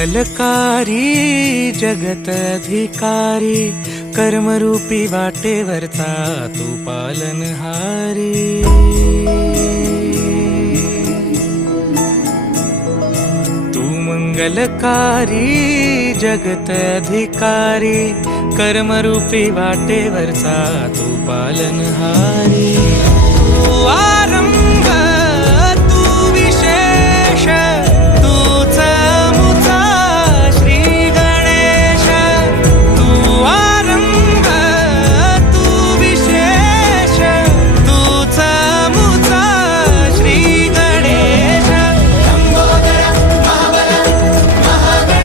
मंगलकारी जगत अधिकारी, कर्मरूपी वाटेवरचा तू पालनहारी। तू मंगलकारी जगत अधिकारी, कर्मरूपी वाटेवरचा तू पालनहारी।